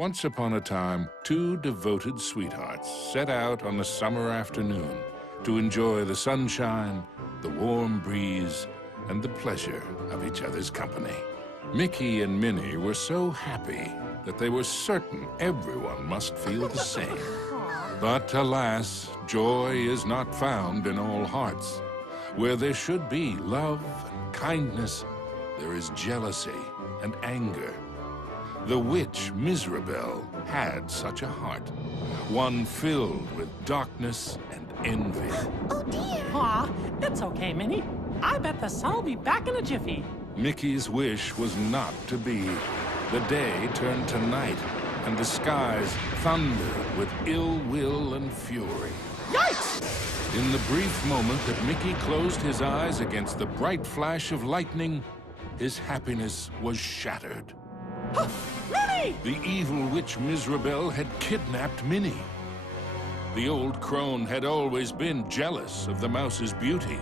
Once upon a time, two devoted sweethearts set out on a summer afternoon to enjoy the sunshine, the warm breeze, and the pleasure of each other's company. Mickey and Minnie were so happy that they were certain everyone must feel the same. But alas, joy is not found in all hearts. Where there should be love and kindness, there is jealousy and anger. The witch Miserabel had such a heart, one filled with darkness and envy. Oh dear! Aw, it's okay, Minnie. I bet the sun will be back in a jiffy. Mickey's wish was not to be. The day turned to night, and the skies thundered with ill will and fury. Yikes! In the brief moment that Mickey closed his eyes against the bright flash of lightning, his happiness was shattered. Minnie! The evil witch Miserabel had kidnapped Minnie. The old crone had always been jealous of the mouse's beauty.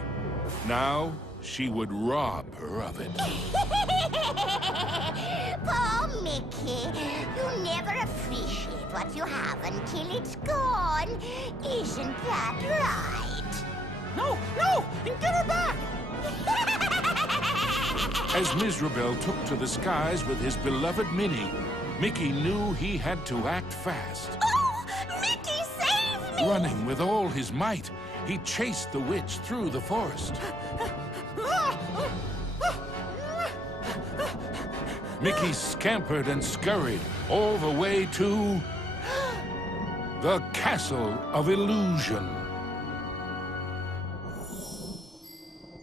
Now, she would rob her of it. Poor Mickey, you never appreciate what you have until it's gone. Isn't that right? No! Get her back! As Miserabel took to the skies with his beloved Minnie, Mickey knew he had to act fast. Oh, Mickey, save me! Running with all his might, he chased the witch through the forest. Mickey scampered and scurried all the way to the Castle of Illusion.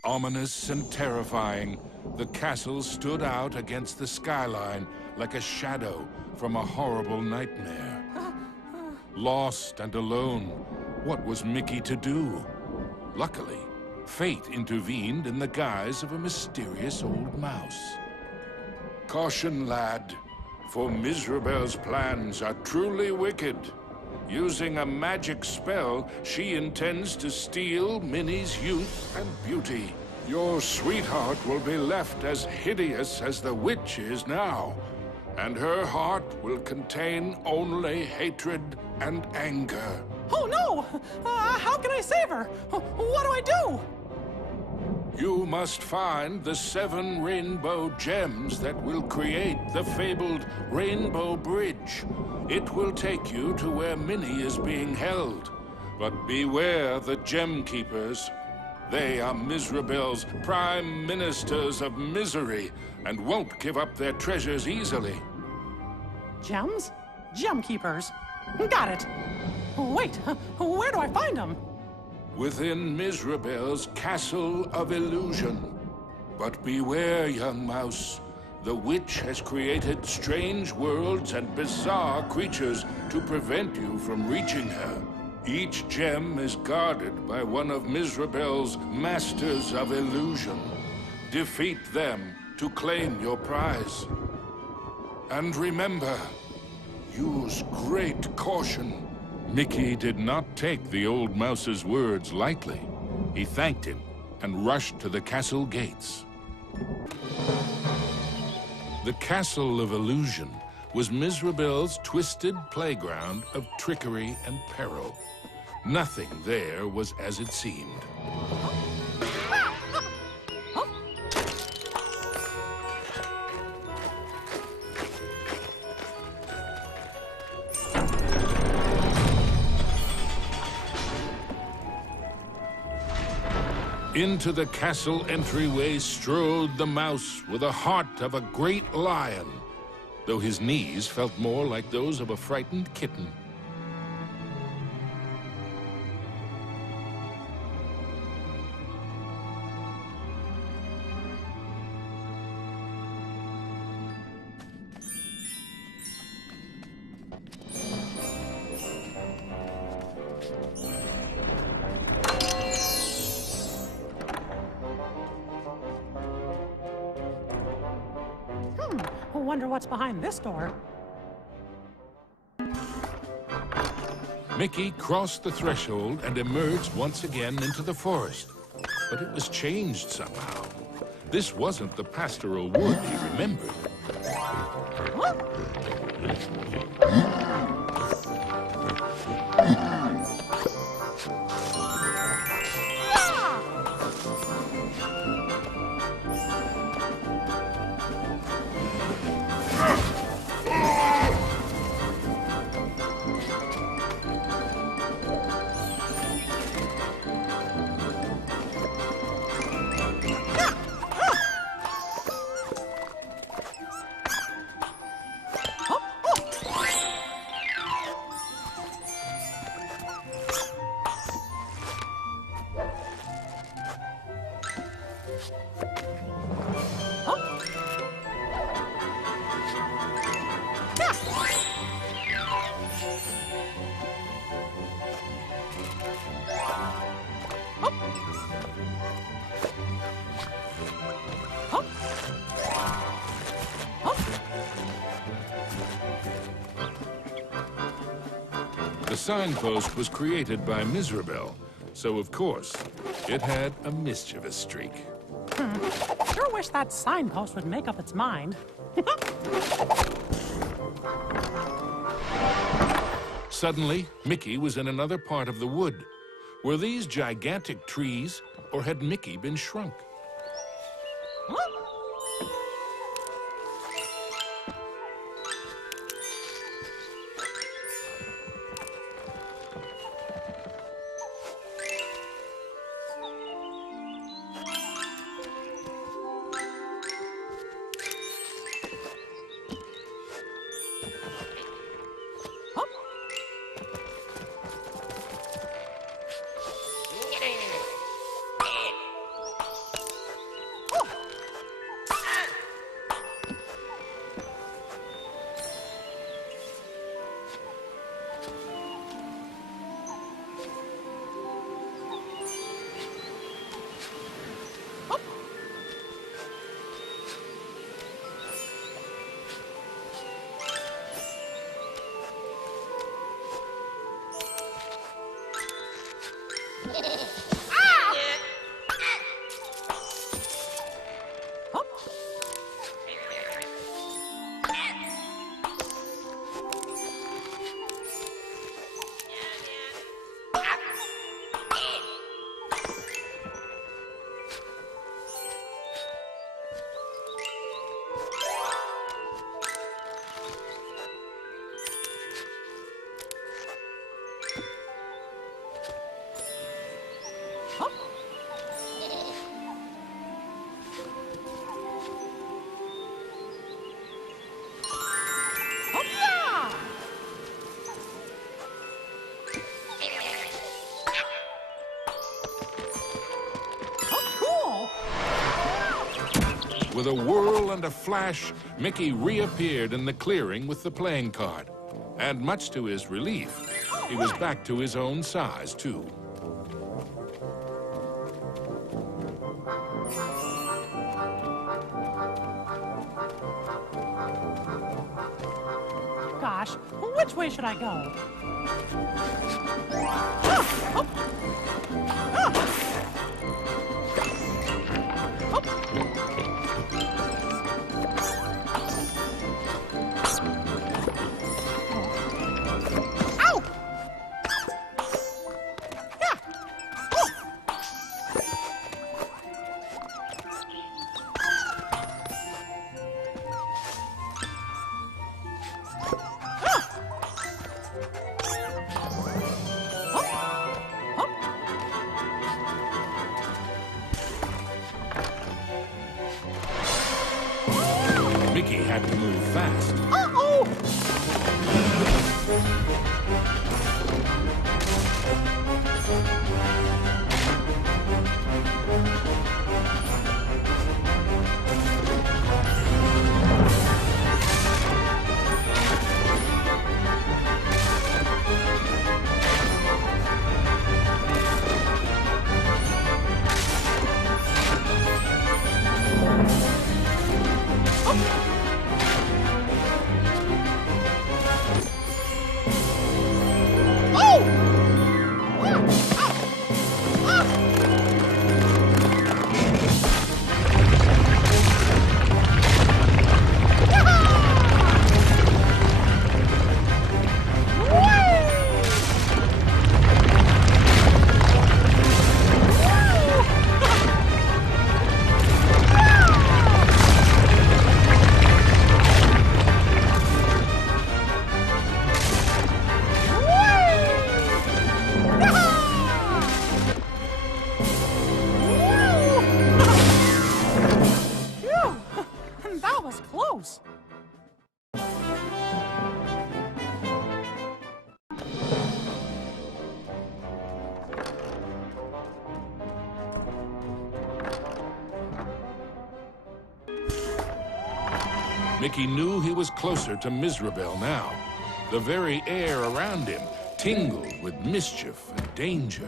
Ominous and terrifying, the castle stood out against the skyline like a shadow from a horrible nightmare. Lost and alone, what was Mickey to do? Luckily, fate intervened in the guise of a mysterious old mouse. Caution, lad, for Miserabel's plans are truly wicked. Using a magic spell, she intends to steal Minnie's youth and beauty. Your sweetheart will be left as hideous as the witch is now, and her heart will contain only hatred and anger. Oh no! How can I save her? What do I do? You must find the 7 rainbow gems that will create the fabled Rainbow Bridge. It will take you to where Minnie is being held. But beware the gem keepers. They are Miserabel's prime ministers of misery and won't give up their treasures easily. Gems? Gem keepers. Got it. Wait, where do I find them? Within Miserabel's Castle of Illusion. But beware, young mouse. The witch has created strange worlds and bizarre creatures to prevent you from reaching her. Each gem is guarded by one of Miserabel's Masters of Illusion. Defeat them to claim your prize. And remember, use great caution. Mickey did not take the old mouse's words lightly. He thanked him and rushed to the castle gates. The Castle of Illusion was Miserabel's twisted playground of trickery and peril. Nothing there was as it seemed. Into the castle entryway strode the mouse with the heart of a great lion, though his knees felt more like those of a frightened kitten. Wonder what's behind this door. Mickey crossed the threshold and emerged once again into the forest. But it was changed somehow. This wasn't the pastoral wood he remembered. The signpost was created by Miserable, so of course, it had a mischievous streak. Sure wish that signpost would make up its mind. Suddenly, Mickey was in another part of the wood. Were these gigantic trees, or had Mickey been shrunk? With a whirl and a flash, Mickey reappeared in the clearing with the playing card. And much to his relief, he was back to his own size, too. Gosh, which way should I go? Mickey had to move fast. Mickey knew he was closer to Mizrabel now. The very air around him tingled with mischief and danger.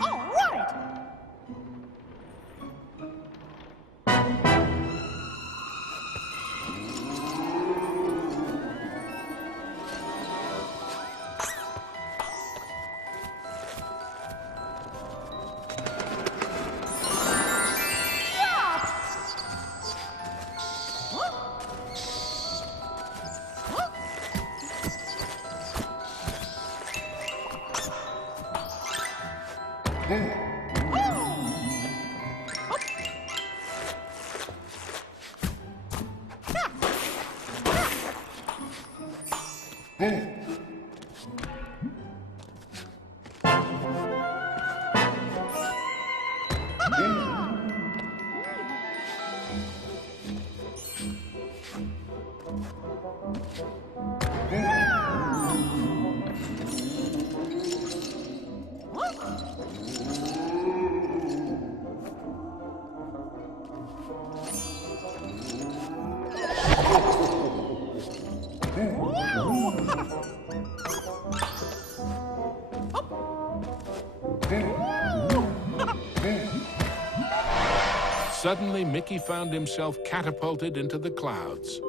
All right. Suddenly, Mickey found himself catapulted into the clouds.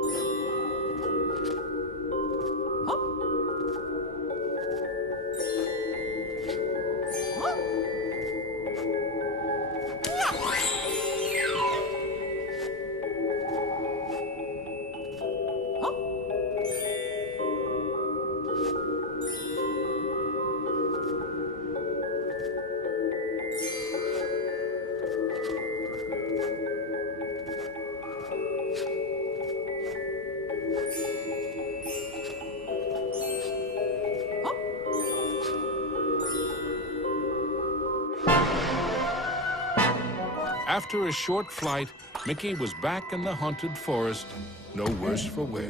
After a short flight, Mickey was back in the haunted forest, no worse for wear.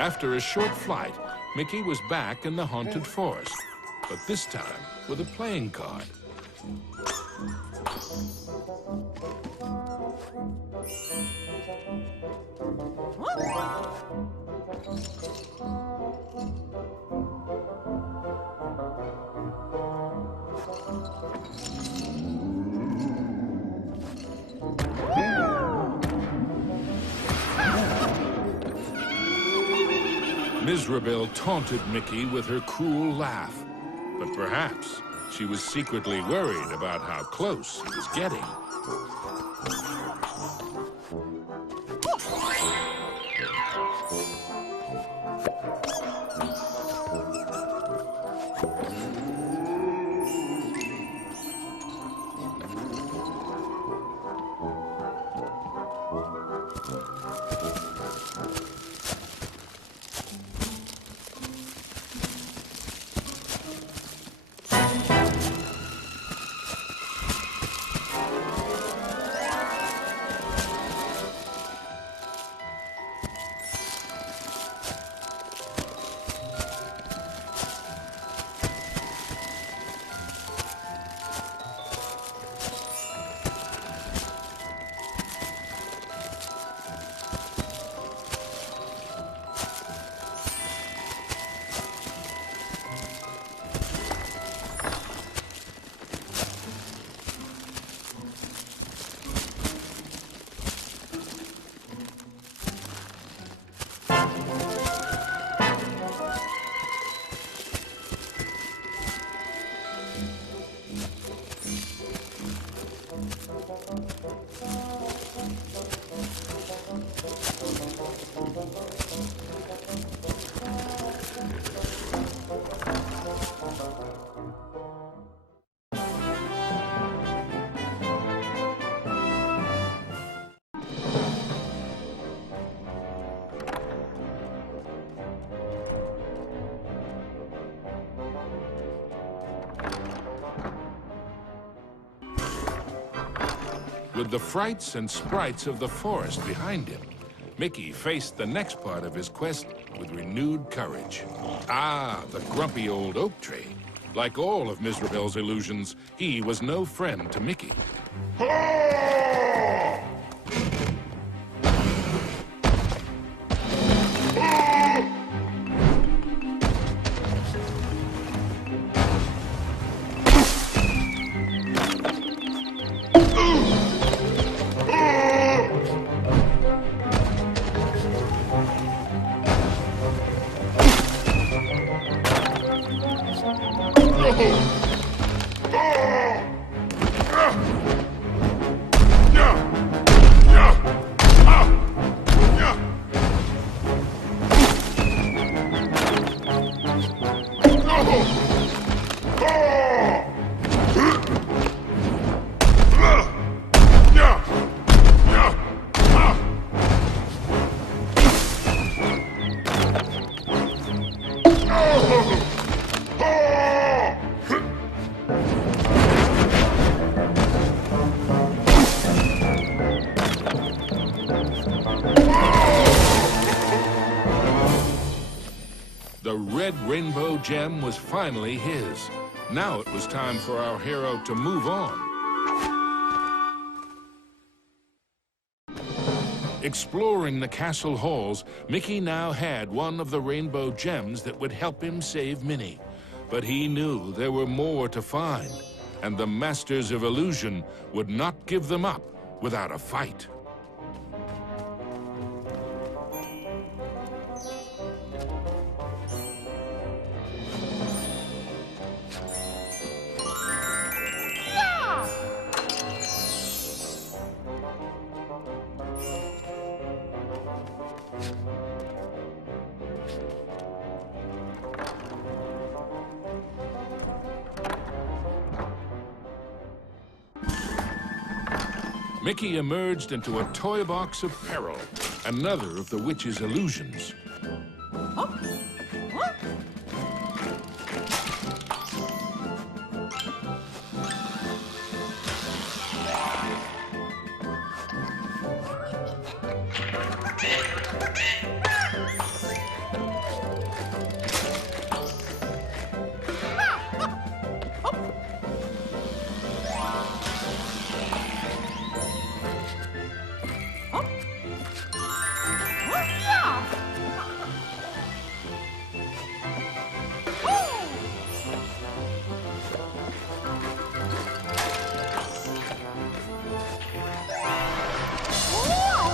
After a short flight, Mickey was back in the haunted forest, but this time with a playing card. Mizrabel taunted Mickey with her cruel laugh, but perhaps she was secretly worried about how close he was getting. With the frights and sprites of the forest behind him, Mickey faced the next part of his quest with renewed courage. Ah, the grumpy old oak tree. Like all of Mizrabel's illusions, he was no friend to Mickey. The red rainbow gem was finally his. Now it was time for our hero to move on. Exploring the castle halls, Mickey now had one of the rainbow gems that would help him save Minnie. But he knew there were more to find, and the Masters of Illusion would not give them up without a fight. Mickey emerged into a toy box of peril, another of the witch's illusions.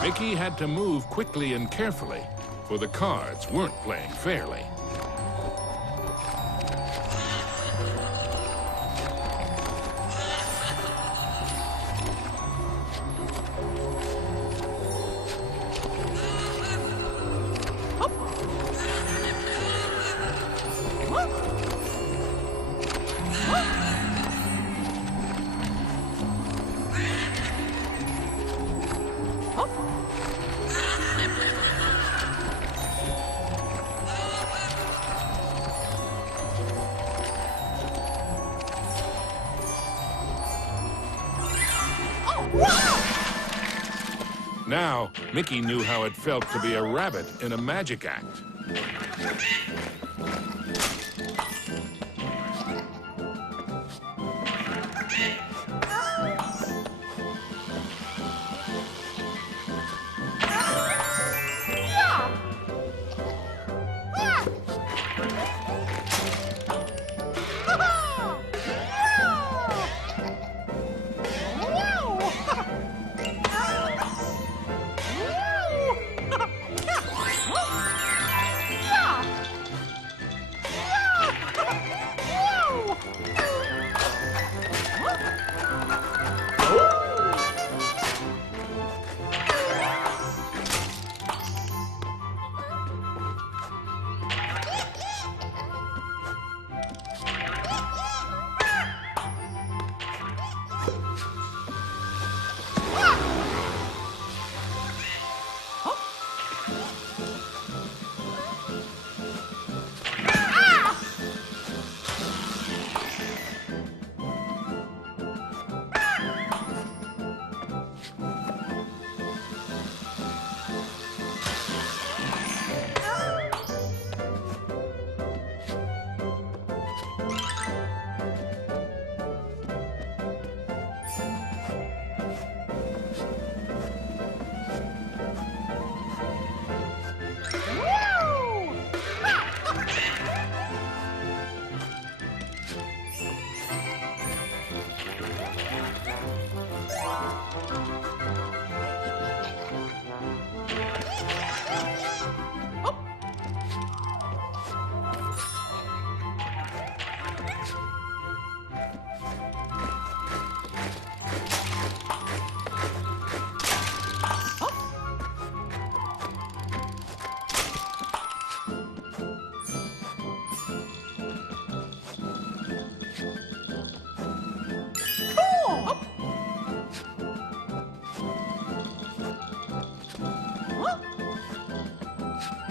Mickey had to move quickly and carefully, for the cards weren't playing fairly. Now, Mickey knew how it felt to be a rabbit in a magic act.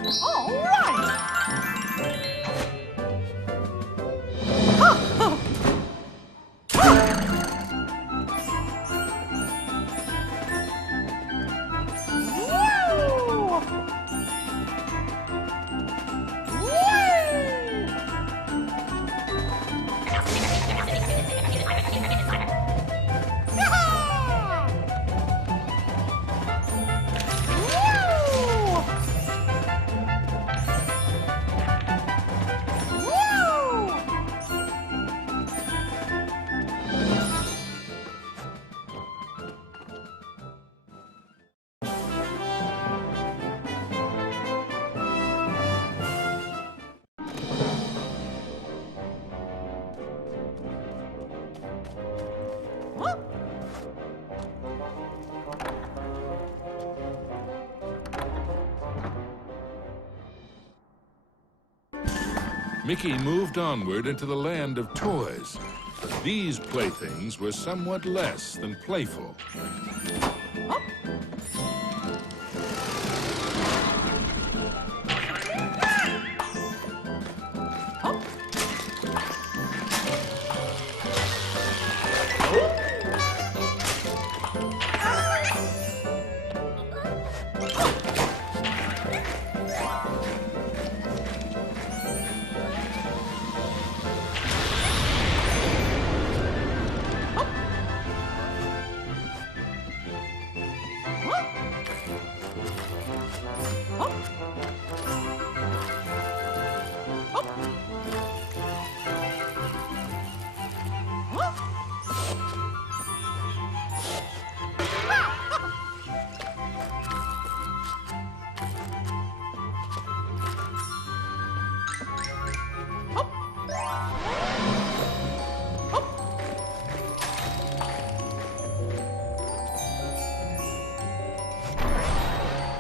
All right! Mickey moved onward into the land of toys. But these playthings were somewhat less than playful.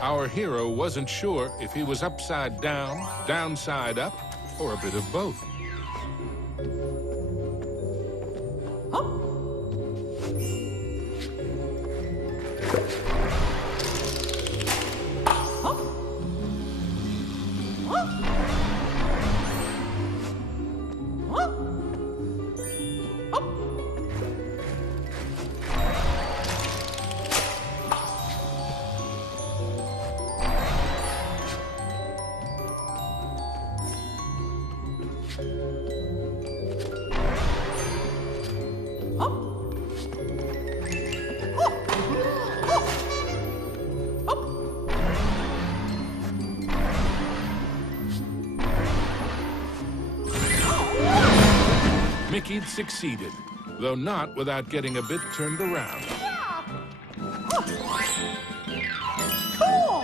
Our hero wasn't sure if he was upside down, downside up, or a bit of both. Mickey'd succeeded, though not without getting a bit turned around. Cool!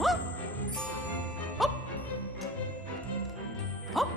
Huh? Oh. Oh.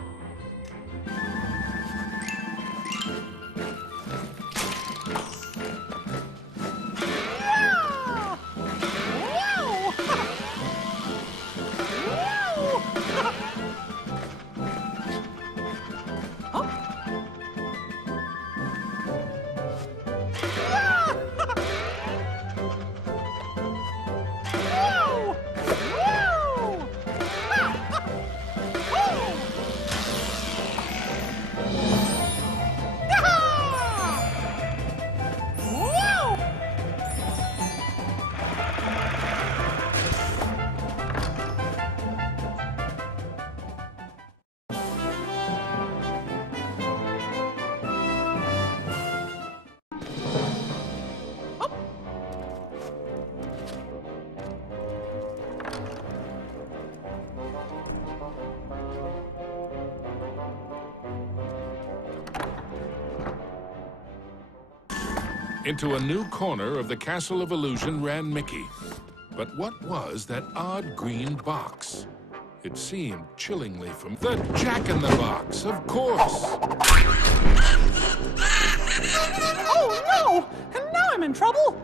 Into a new corner of the Castle of Illusion ran Mickey. But what was that odd green box? It seemed chillingly from the Jack-in-the-Box, of course. Oh no! And now I'm in trouble!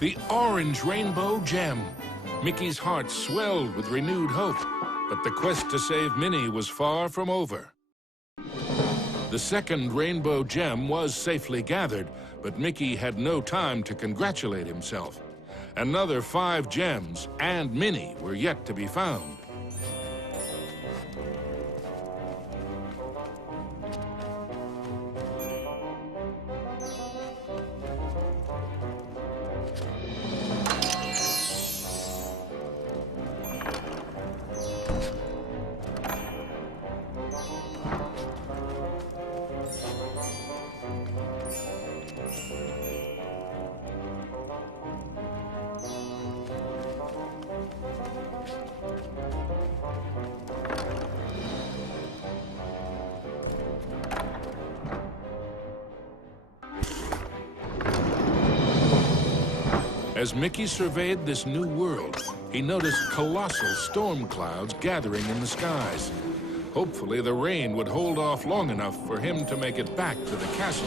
The orange rainbow gem. Mickey's heart swelled with renewed hope, but the quest to save Minnie was far from over. The second rainbow gem was safely gathered, but Mickey had no time to congratulate himself. Another 5 gems and Minnie were yet to be found. As Mickey surveyed this new world, he noticed colossal storm clouds gathering in the skies. Hopefully, the rain would hold off long enough for him to make it back to the castle.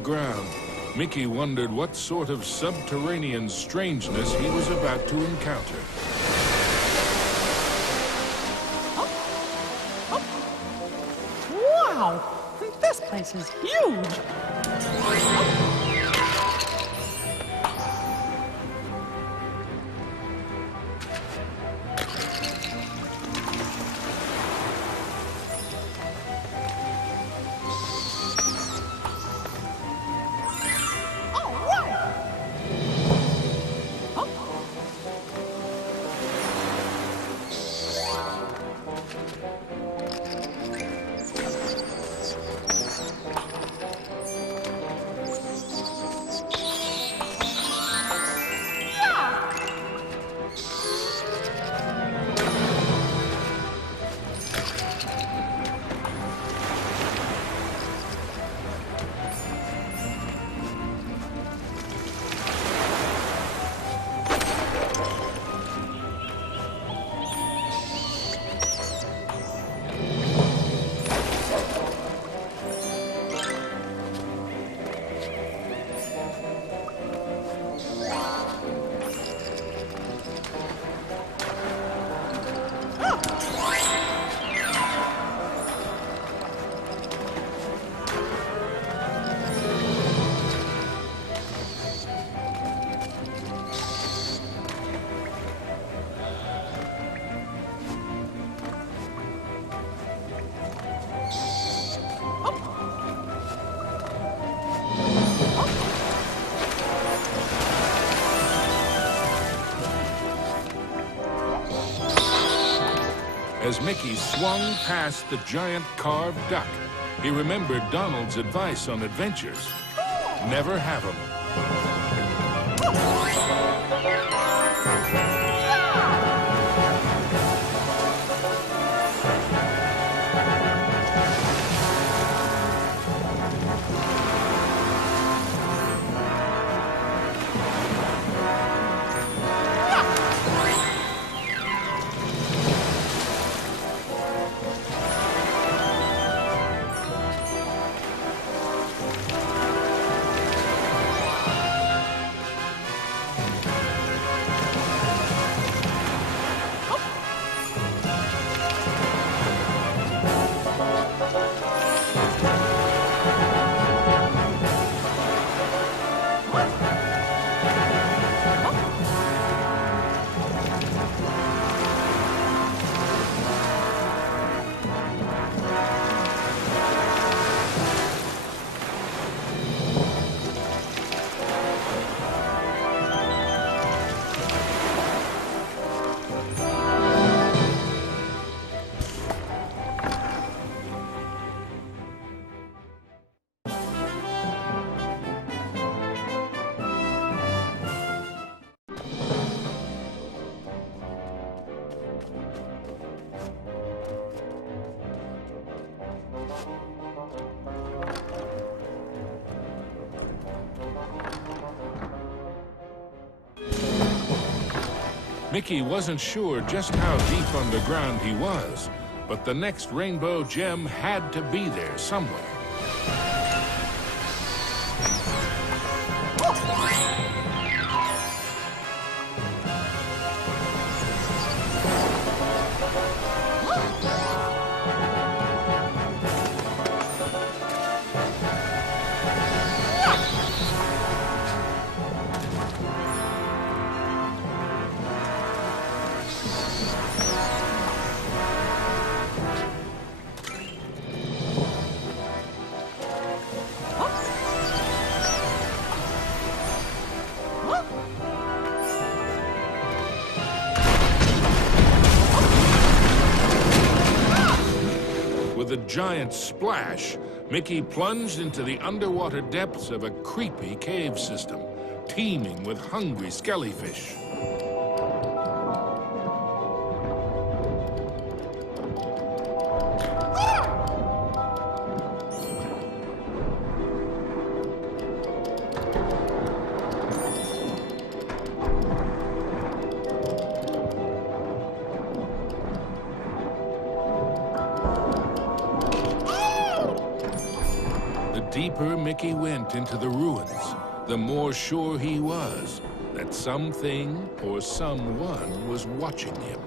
underground, Mickey wondered what sort of subterranean strangeness he was about to encounter. Wow! This place is huge! As Mickey swung past the giant carved duck, he remembered Donald's advice on adventures. Never have 'em. Mickey wasn't sure just how deep underground he was, but the next rainbow gem had to be there somewhere. With a giant splash, Mickey plunged into the underwater depths of a creepy cave system, teeming with hungry skellyfish. The deep deeper Mickey went into the ruins, the more sure he was that something or someone was watching him.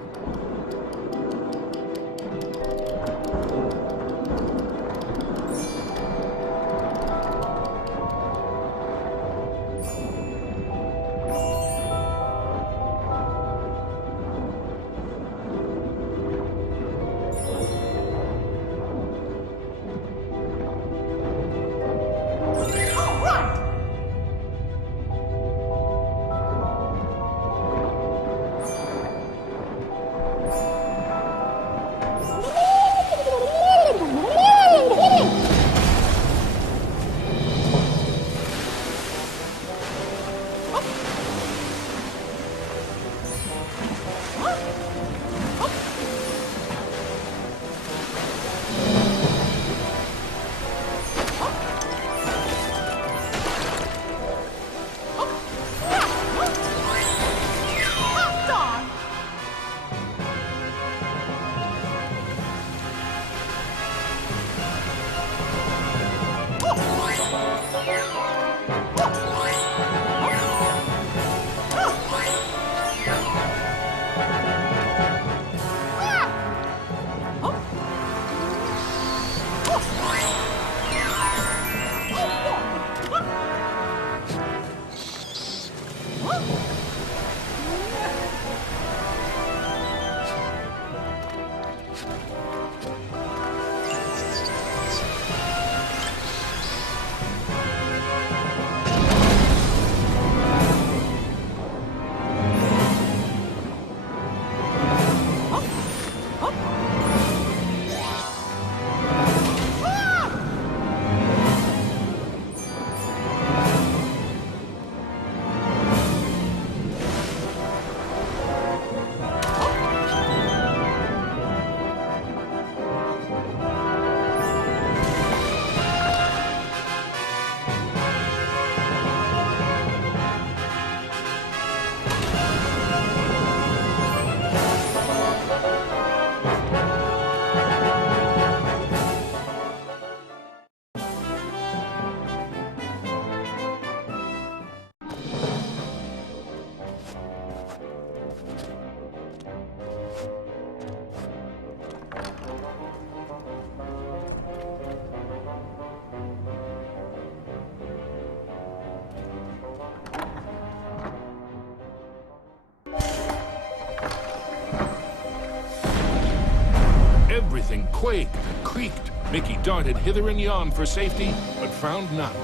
Everything quaked and creaked. Mickey darted hither and yon for safety, but found none.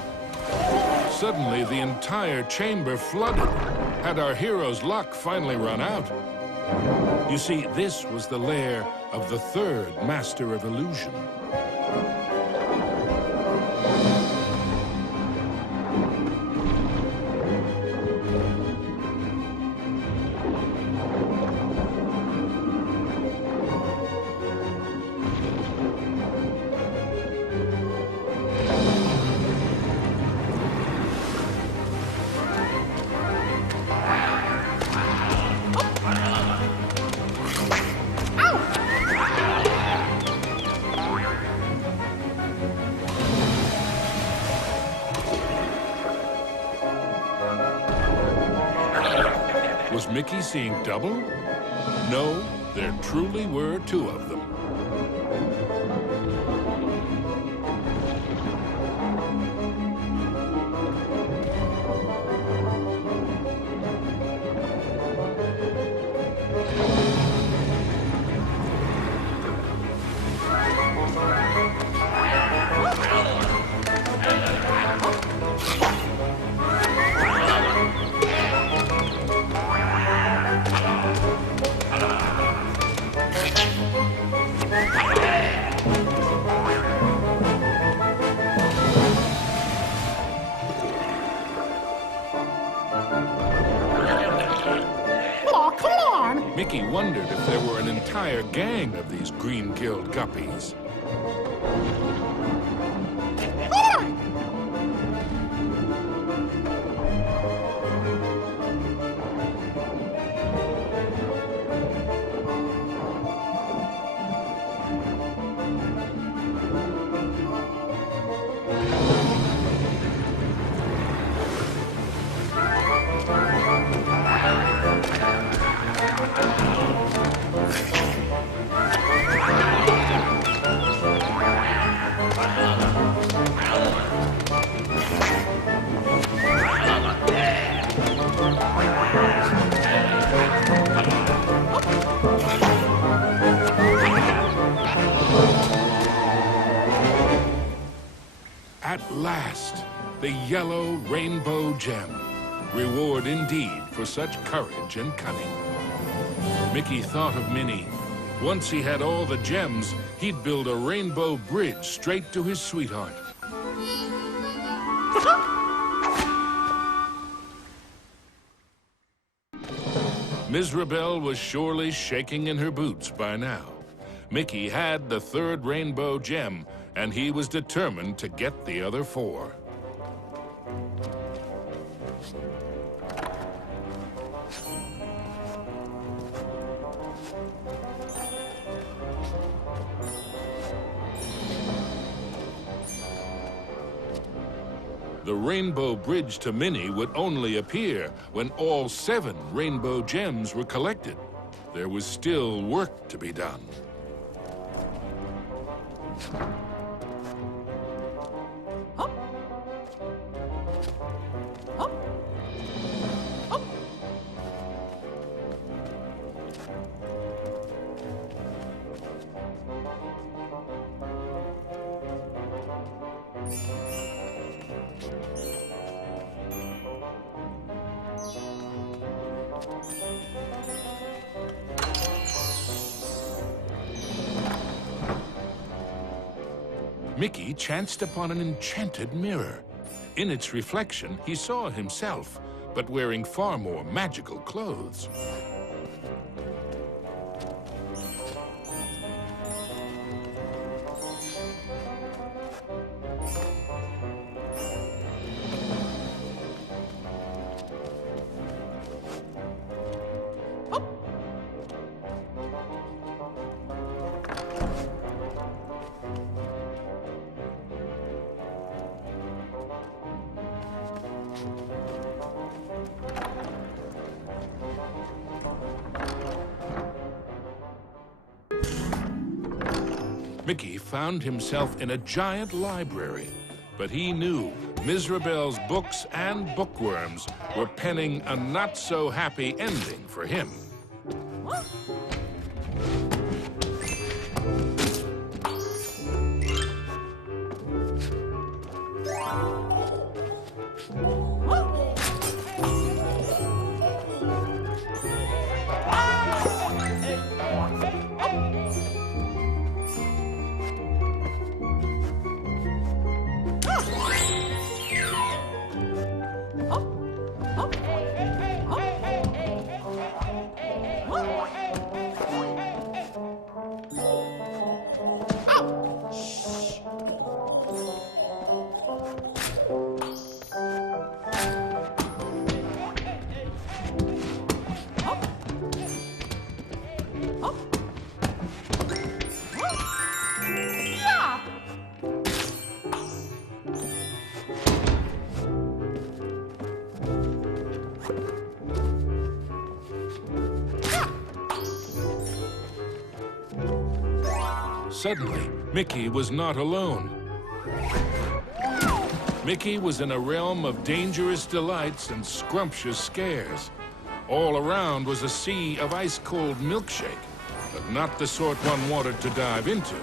Suddenly, the entire chamber flooded. Had our hero's luck finally run out? You see, this was the lair of the third master of illusion. Was Mickey seeing double? No, there truly were two of them. Mickey wondered if there were an entire gang of these green-gilled guppies. last, the yellow rainbow gem. Reward indeed for such courage and cunning. Mickey thought of Minnie. Once he had all the gems, he'd build a rainbow bridge straight to his sweetheart. Mizrabel was surely shaking in her boots by now. Mickey had the third rainbow gem, and he was determined to get the other 4. The rainbow bridge to Minnie would only appear when all 7 rainbow gems were collected. There was still work to be done. Up. Up. Up. Mickey chanced upon an enchanted mirror. In its reflection, he saw himself, but wearing far more magical clothes. Mickey found himself in a giant library, but he knew Mizrabel's books and bookworms were penning a not-so-happy ending for him. Suddenly, Mickey was not alone. Mickey was in a realm of dangerous delights and scrumptious scares. All around was a sea of ice-cold milkshake, but not the sort one wanted to dive into.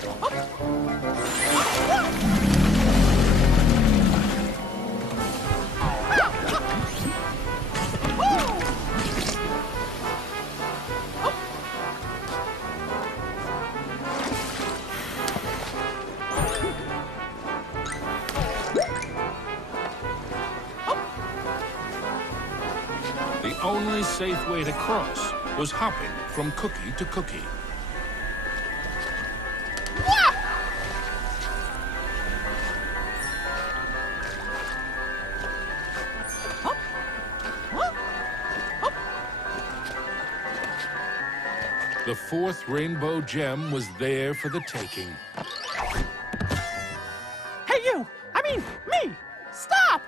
The only safe way to cross was hopping from cookie to cookie. The fourth rainbow gem was there for the taking. Hey, you! I mean, me! Stop!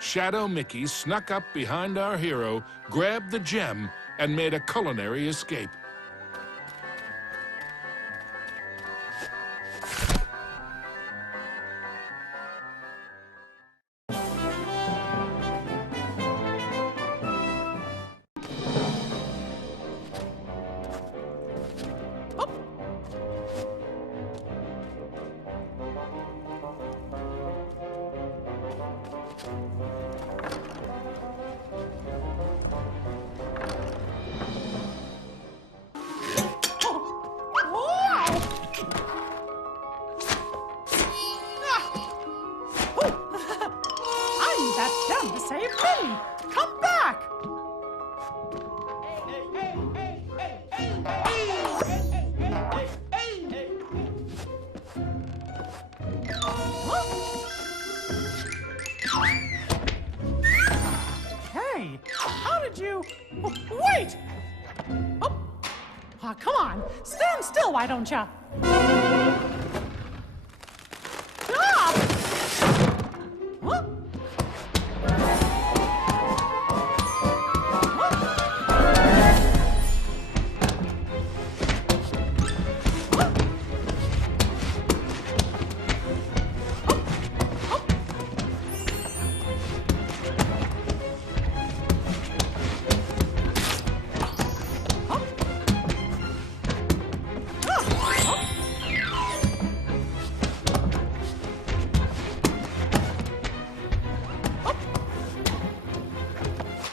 Shadow Mickey snuck up behind our hero, grabbed the gem, and made a culinary escape. To save me! Come back! Hey, how did you... Wait! Oh, come on. Stand still, why don't ya? Stop!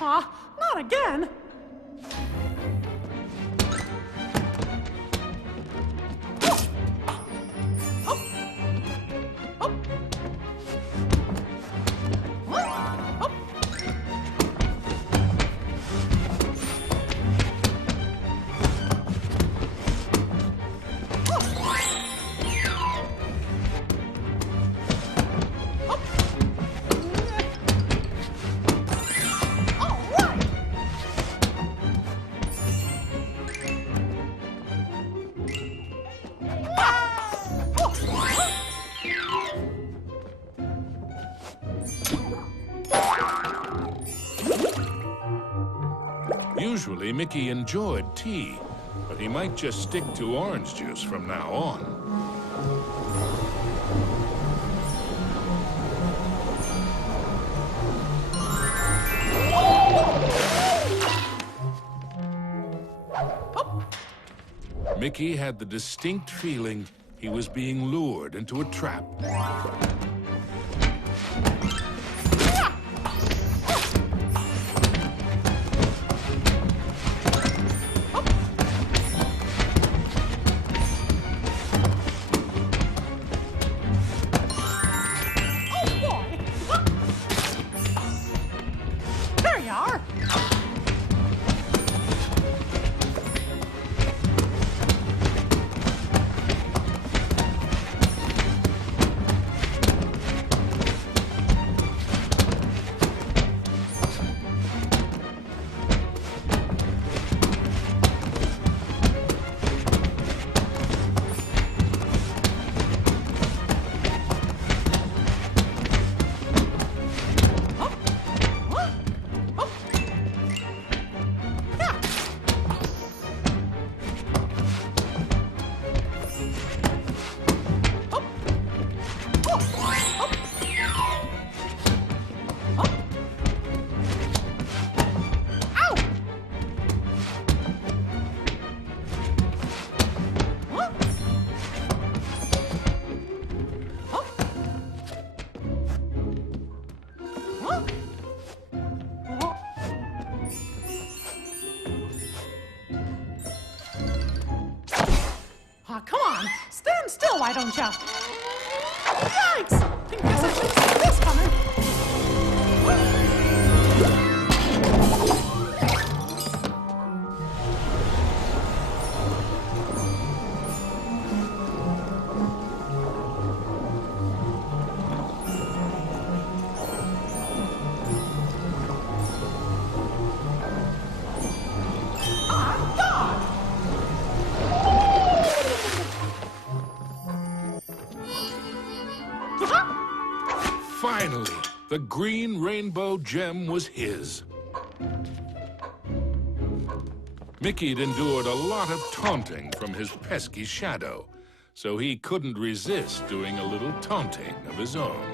Huh? Not again! Usually, Mickey enjoyed tea, but he might just stick to orange juice from now on. Mickey had the distinct feeling he was being lured into a trap. Aw, come on. Stand still, why don't ya? Yikes! I guess I should have seen this coming. Finally, the green rainbow gem was his. Mickey'd endured a lot of taunting from his pesky shadow, so he couldn't resist doing a little taunting of his own.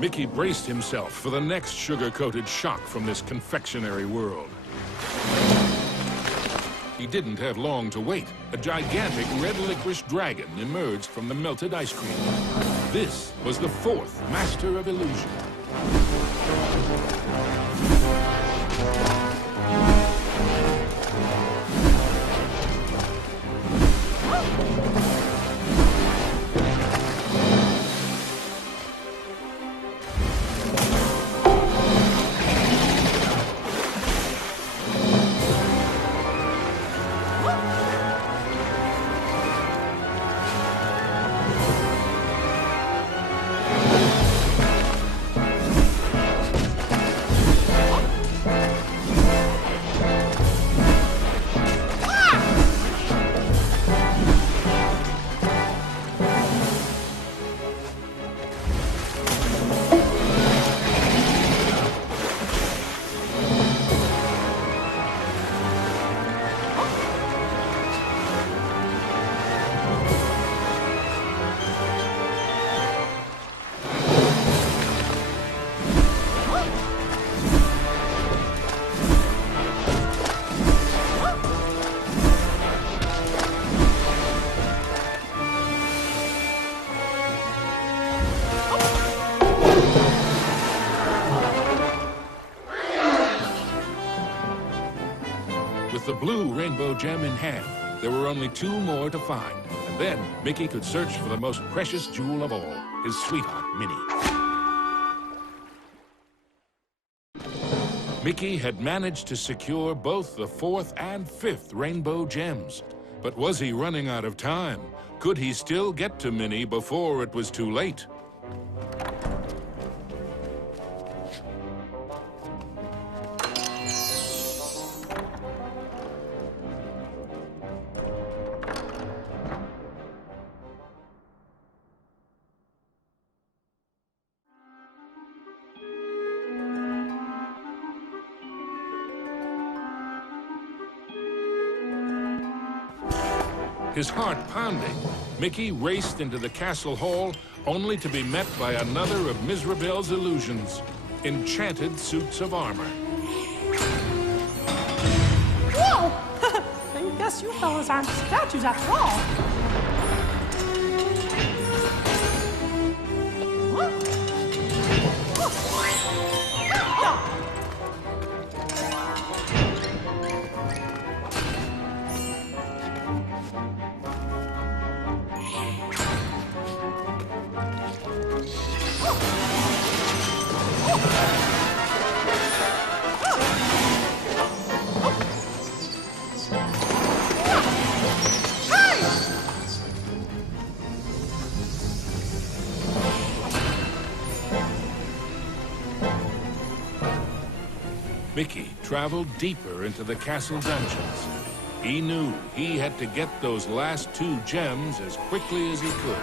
Mickey braced himself for the next sugar-coated shock from this confectionery world. He didn't have long to wait. A gigantic red licorice dragon emerged from the melted ice cream. This was the fourth master of illusion. With the blue rainbow gem in hand, there were only two more to find. And then Mickey could search for the most precious jewel of all, his sweetheart, Minnie. Mickey had managed to secure both the fourth and fifth rainbow gems. But was he running out of time? Could he still get to Minnie before it was too late? His heart pounding, Mickey raced into the castle hall only to be met by another of Mizrabel's illusions, enchanted suits of armor. Whoa! I guess you fellas aren't statues after all. Mickey traveled deeper into the castle dungeons. He knew he had to get those last two gems as quickly as he could.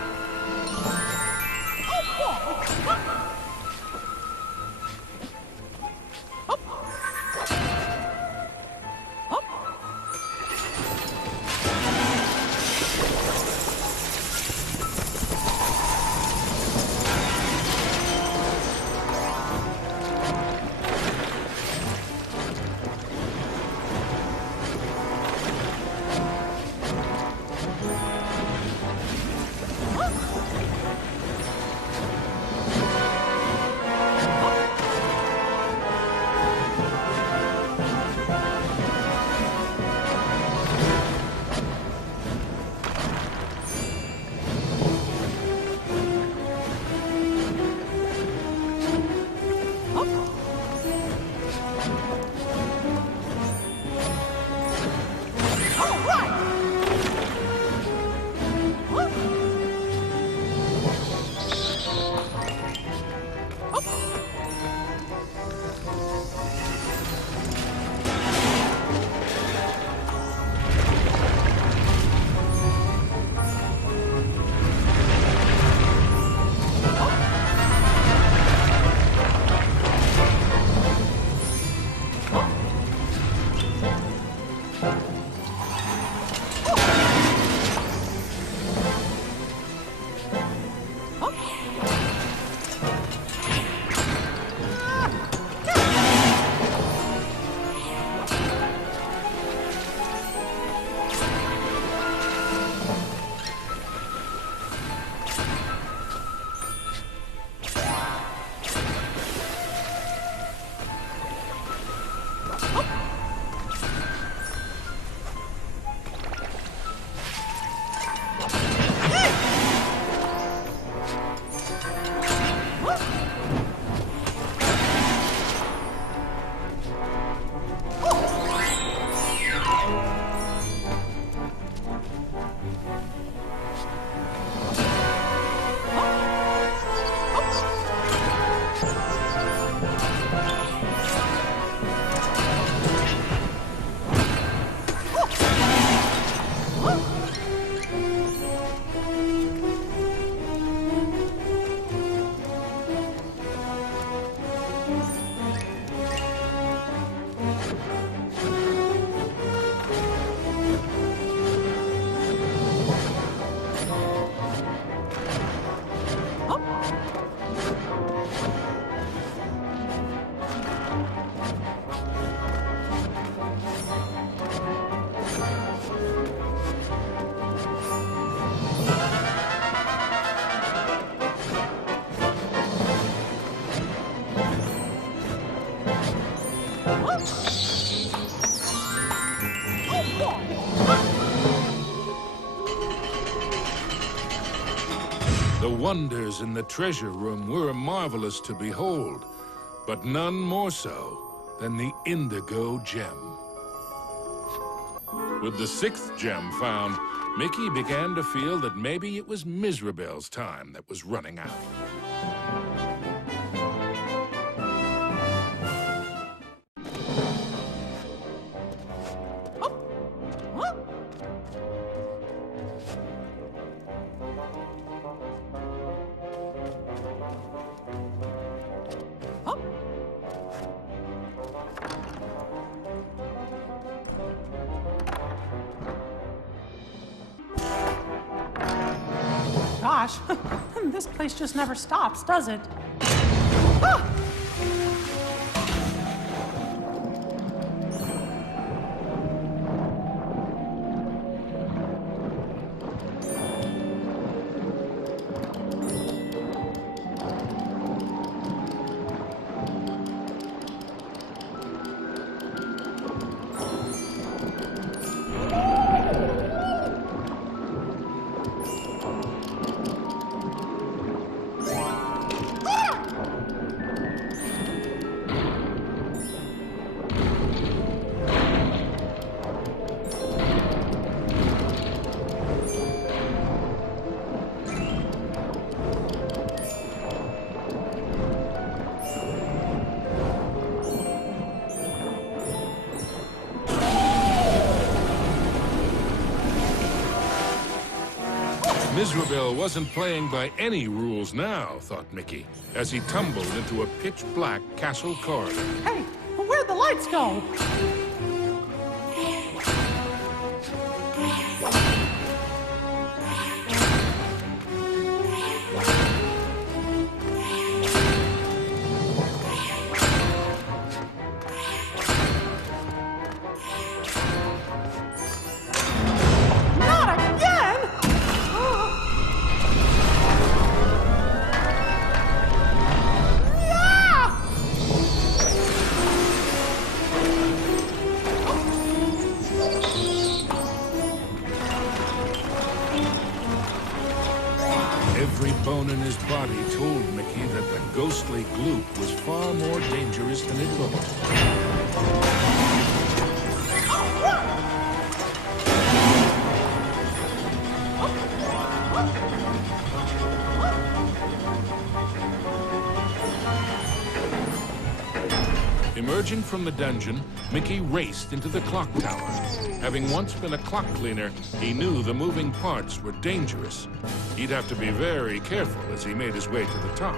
All right. Huh? The wonders in the treasure room were marvelous to behold, but none more so than the indigo gem. With the 6th gem found, Mickey began to feel that maybe it was Miserabel's time that was running out. Gosh, this place just never stops, does it? Ah! Miserabel wasn't playing by any rules now, thought Mickey, as he tumbled into a pitch-black castle corridor. Hey, where'd the lights go? Every bone in his body told Mickey that the ghostly gloop was far more dangerous than it looked. Emerging from the dungeon, Mickey raced into the clock tower. Having once been a clock cleaner, he knew the moving parts were dangerous. He'd have to be very careful as he made his way to the top.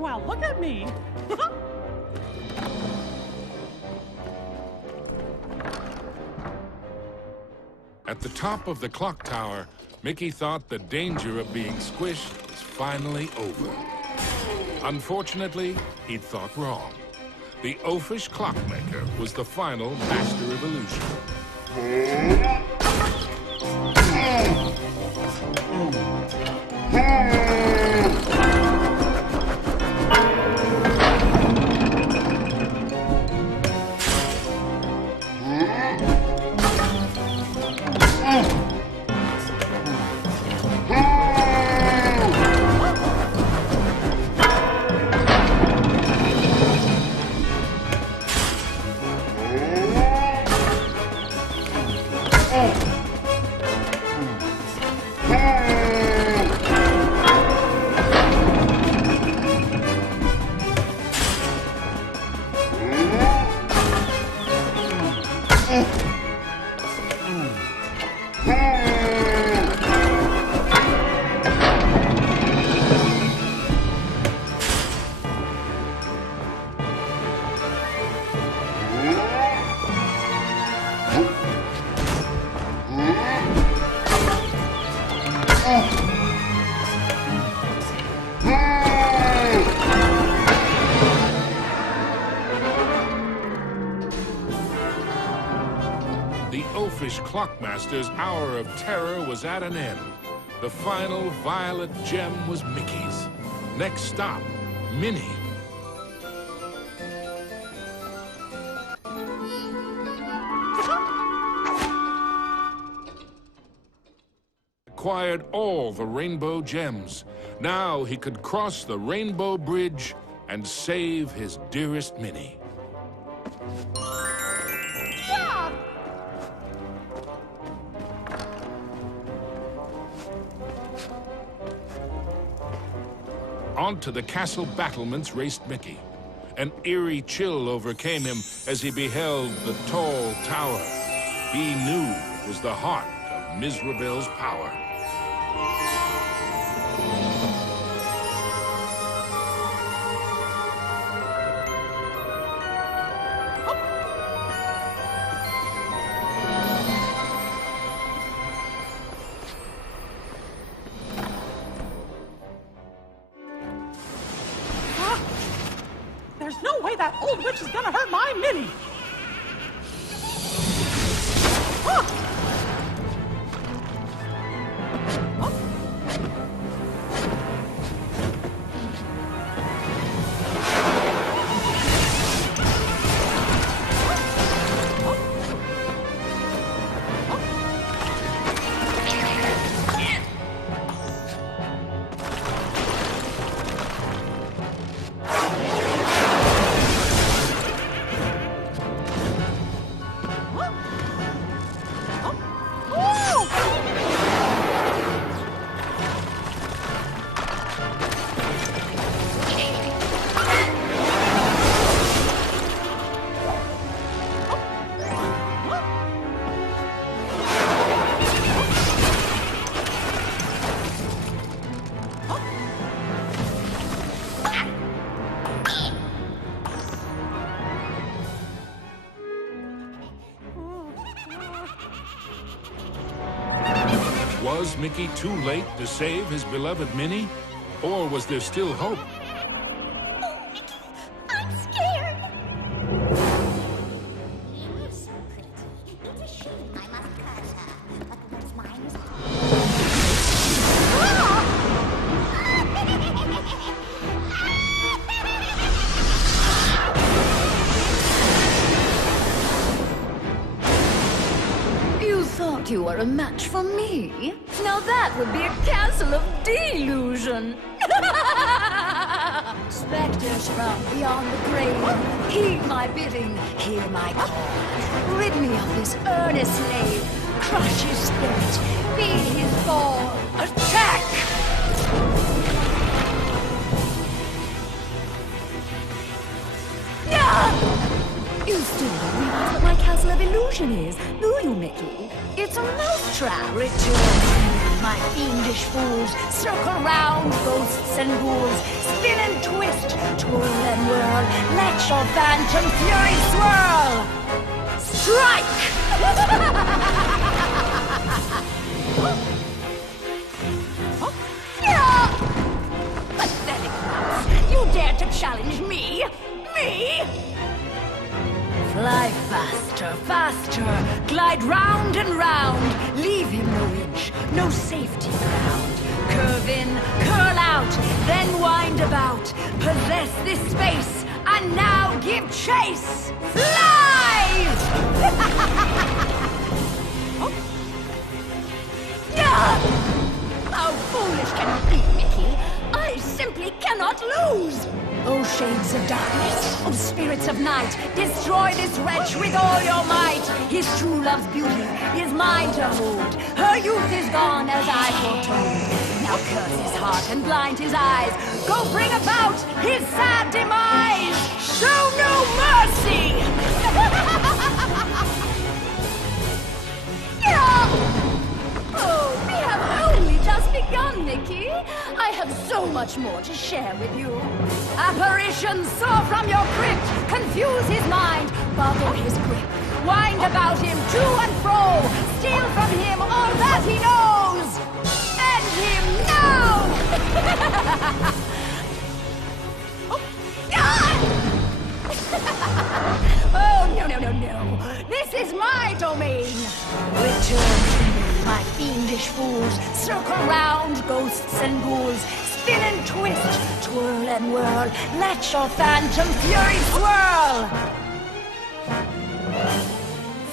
Well, look at me. At the top of the clock tower, Mickey thought the danger of being squished was finally over. Unfortunately, he'd thought wrong. The oafish clockmaker was the final master of illusion. The oafish clockmaster's hour of terror was at an end. The final violet gem was Mickey's. Next stop, Minnie. Acquired all the rainbow gems. Now he could cross the rainbow bridge and save his dearest Minnie. Yeah! Onto the castle battlements raced Mickey. An eerie chill overcame him as he beheld the tall tower he knew was the heart of Mizrabel's power. There's no way that old witch is gonna hurt my Minnie! Ah! Ah! Was Mickey too late to save his beloved Minnie? Or was there still hope? Oh, Mickey, I'm scared. You're so pretty. It's a shame I must curse her. But what's mine is You thought you were a match for me? Now that would be a castle of delusion. Spectres from beyond the grave, heed my bidding, hear my call. Rid me of this earnest slave, crush his spirit, be his fall. Attack! You still don't realize what my castle of illusion is, do you, Mickey? It's a mousetrap. Return, my fiendish fools. Circle round, ghosts and ghouls. Spin and twist, twirl and whirl. Let your phantom fury swirl. Strike! Pathetic mouse! You dare to challenge me? Me? Fly faster, faster, glide round and round. Leave him no inch, no safety ground. Curve in, curl out, then wind about. Possess this space, and now give chase. Fly! How foolish can you be, Mickey? I simply cannot lose. Oh, shades of darkness, oh, spirits of night, destroy this wretch with all your might. His true love's beauty is mine to hold. Her youth is gone as I foretold. Now curse his heart and blind his eyes. Go bring about his sad demise. Show no mercy! Oh, we have only just begun, Mickey. I have so much more to share with you. Apparitions soar from your crypt, confuse his mind, boggle his grip, wind about him to and fro, steal from him all that he knows. End him now! Oh, no, no, no, no. This is my domain. Return to me, my fiendish fools. Circle round, ghosts and ghouls. Spin and twist, twirl and whirl. Let your phantom fury swirl.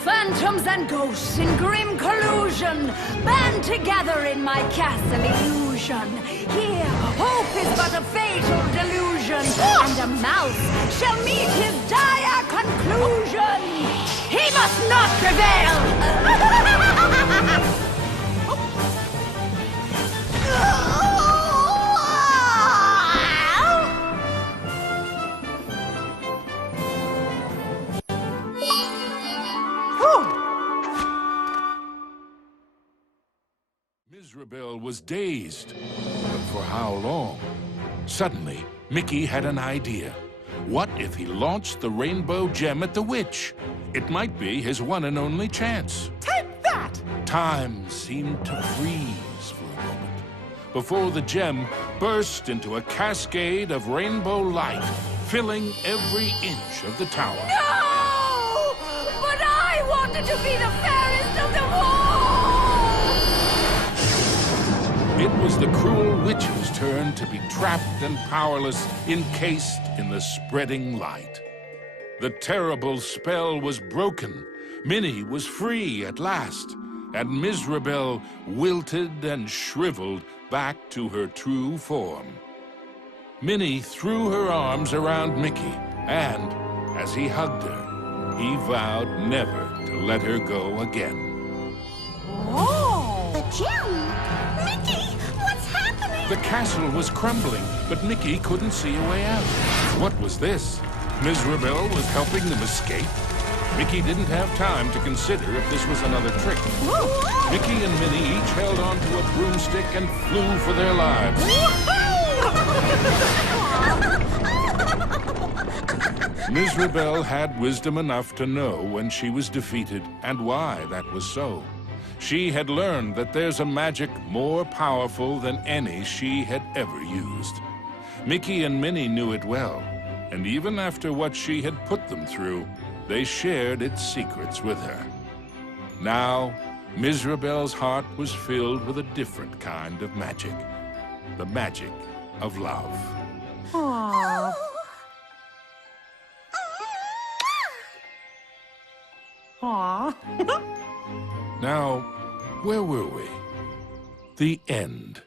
Phantoms and ghosts in grim collusion band together in my castle illusion. Here, hope is but a fatal delusion, and a mouse shall meet his dire conclusion. He must not prevail! Mizrabel was dazed, but for how long? Suddenly, Mickey had an idea. What if he launched the rainbow gem at the witch? It might be his one and only chance. Take that! Time seemed to freeze for a moment before the gem burst into a cascade of rainbow light, filling every inch of the tower. No! But I wanted to be the fairest of them all! It was the cruel witch's turn to be trapped and powerless, encased in the spreading light. The terrible spell was broken. Minnie was free at last, and Mizrabel wilted and shriveled back to her true form. Minnie threw her arms around Mickey, and as he hugged her, he vowed never to let her go again. Oh! The gem? Mickey, what's happening? The castle was crumbling, but Mickey couldn't see a way out. What was this? Mizrabel was helping them escape? Mickey didn't have time to consider if this was another trick. Whoa. Mickey and Minnie each held onto a broomstick and flew for their lives. Mizrabel had wisdom enough to know when she was defeated and why that was so. She had learned that there's a magic more powerful than any she had ever used. Mickey and Minnie knew it well, and even after what she had put them through, they shared its secrets with her. Now, Mizrabel's heart was filled with a different kind of magic. The magic of love. Aww. Aww. Now, where were we? The end.